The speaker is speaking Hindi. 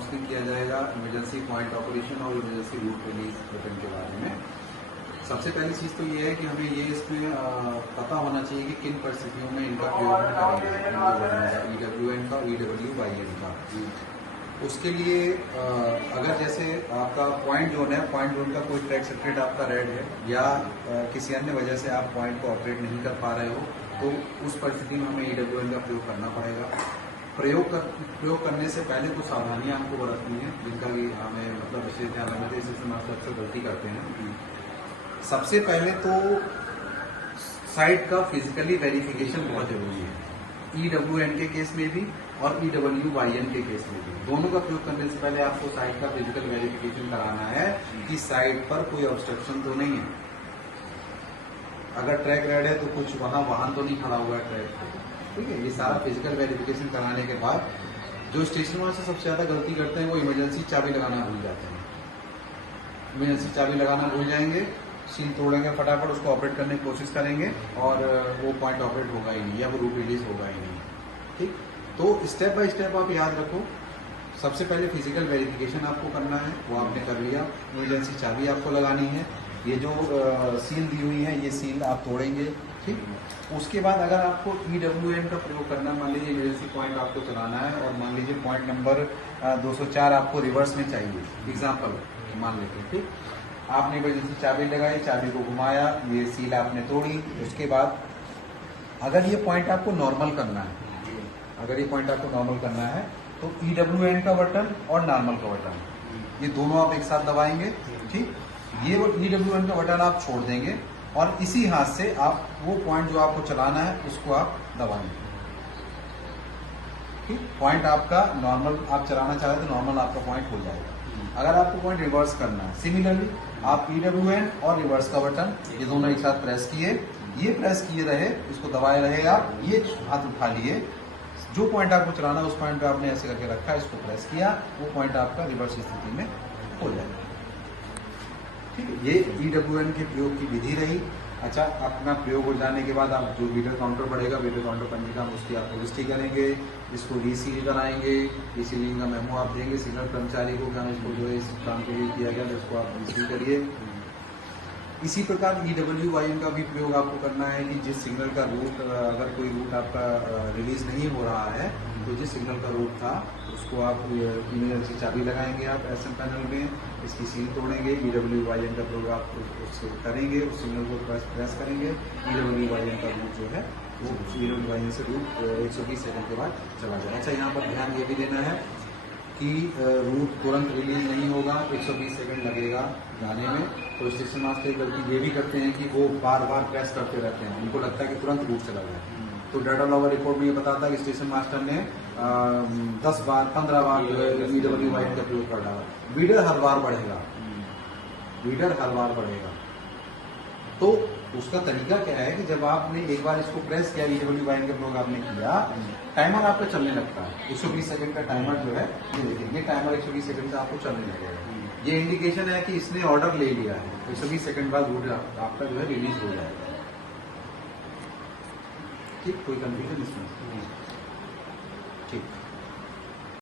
काउंसलिंग किया जाएगा इमरजेंसी पॉइंट ऑपरेशन और इमरजेंसी रूट रिलीज बटन के बारे में। सबसे पहली चीज़ तो ये है कि हमें ये इसमें पता होना चाहिए कि किन परिस्थितियों में इनका प्रयोग हम करेंगे, EWN का, EWYN का। उसके लिए अगर जैसे आपका पॉइंट जोन है, पॉइंट जोन का कोई ट्रैक सर्किट आपका रेड है या किसी अन्य वजह से आप पॉइंट को ऑपरेट नहीं कर पा रहे हो, तो उस परिस्थिति में हमें EWN का प्रयोग करना पड़ेगा। प्रयोग करने से पहले कुछ सावधानियां हमको बरतनी है, जिनका भी हमें मतलब विशेष ध्यान रखना है। इससे मास्टर अक्सर गलती करते हैं। सबसे पहले तो साइट का फिजिकली वेरिफिकेशन बहुत जरूरी है, EWN के केस में भी और EWYN के केस में भी। दोनों का प्रयोग करने से पहले आपको साइट का फिजिकल वेरिफिकेशन कराना है कि साइट पर कोई ऑब्स्ट्रक्शन तो नहीं है। अगर ट्रैक रेड है तो कुछ वहां वाहन तो नहीं खड़ा हुआ है ट्रैक पर, ठीक है। ये सारा फिजिकल वेरिफिकेशन कराने के बाद जो स्टेशन मास्टर सबसे ज्यादा गलती करते हैं वो इमरजेंसी चाबी लगाना भूल जाते हैं। इमरजेंसी चाबी लगाना भूल जाएंगे, सील तोड़ेंगे, फटाफट उसको ऑपरेट करने की कोशिश करेंगे और वो पॉइंट ऑपरेट होगा ही नहीं या वो रूट रिलीज होगा ही नहीं, ठीक। तो स्टेप बाय स्टेप आप याद रखो। सबसे पहले फिजिकल वेरिफिकेशन आपको करना है, वो आपने कर लिया। इमरजेंसी चाबी आपको लगानी है। ये जो सील दी हुई है ये सील आप तोड़ेंगे, ठीक। उसके बाद अगर आपको EWN का प्रयोग करना है, मान लीजिए इमरजेंसी पॉइंट आपको चलाना है और मान लीजिए पॉइंट नंबर 204 आपको रिवर्स में चाहिए, एग्जाम्पल मान लेते हैं, ठीक। आपने इमरजेंसी चाबी लगाई, चाबी को घुमाया, ये सील आपने तोड़ी। उसके बाद अगर ये पॉइंट आपको नॉर्मल करना है, तो EWN का बटन और नॉर्मल का बटन, ये दोनों आप एक साथ दबाएंगे, ठीक। ये EWN का बटन आप छोड़ देंगे और इसी हाथ से आप वो पॉइंट जो आपको चलाना है उसको आप दबाएंगे, ठीक। पॉइंट आपका नॉर्मल आप चलाना चाहते तो नॉर्मल आपका पॉइंट हो जाएगा। अगर आपको पॉइंट रिवर्स करना है, सिमिलरली आप EWN और रिवर्स का बटन ये दोनों एक साथ प्रेस किए, ये प्रेस किए रहे, इसको दबाए रहे आप, ये हाथ उठा लिए, जो पॉइंट आपको चलाना है उस पॉइंट पे आपने ऐसे करके रखा, इसको प्रेस किया, वो पॉइंट आपका रिवर्स स्थिति में हो जाएगा, ठीक है। ये EWN के प्रयोग की विधि रही। अच्छा, अपना प्रयोग हो जाने के बाद आप जो मीटर काउंटर बढ़ेगा, मीटर काउंटर करने का उसकी आप रजिस्ट्री करेंगे, इसको रीसील कराएंगे, रीसीलिंग का मेमो आप देंगे सिग्नल कर्मचारी को, क्या इसको जो है इस काम के लिए किया गया तो इसको आप रीसील करिए। इसी प्रकार EWYN का भी प्रयोग आपको करना है कि जिस सिग्नल का रूट, अगर कोई रूट आपका रिलीज नहीं हो रहा है तो जिस सिग्नल का रूट था उसको आप इमरजेंसी चाबी लगाएंगे, आप SM पैनल में इसकी सील तोड़ेंगे, EWYN का प्रयोग आप उससे करेंगे, उस सिग्नल को प्रेस करेंगे, EWYN का रूट जो है वो EWYN से रूट 120 सेकंड के बाद चला जाए। अच्छा, यहाँ पर ध्यान ये भी देना है कि रूट तुरंत रिलीज नहीं होगा, 120 सेकंड लगेगा जाने में। तो स्टेशन मास्टर गलती ये भी करते हैं कि वो बार बार प्रेस करते रहते हैं, उनको लगता है कि तुरंत रूट चला जाए। तो डाटा लॉगर रिपोर्ट में ये बताता है कि स्टेशन मास्टर ने 10 बार 15 बार EWYN का प्रयोग कर डाला। वीडर हर बार बढ़ेगा, तो उसका तरीका क्या है कि जब आपने एक बार इसको प्रेस किया, EWYN का प्रयोग आपने किया, टाइमर आपका चलने लगता है। 120 सेकंड का टाइमर जो है, ये देखिए, ये टाइमर 120 सेकंड का आपको चलने लगेगा। ये इंडिकेशन है कि इसने ऑर्डर ले लिया है, 120 सेकंड बाद रूट आपका जो है रिलीज हो जाएगा, ठीक। कोई कंफ्यूजन इसमें? ठीक।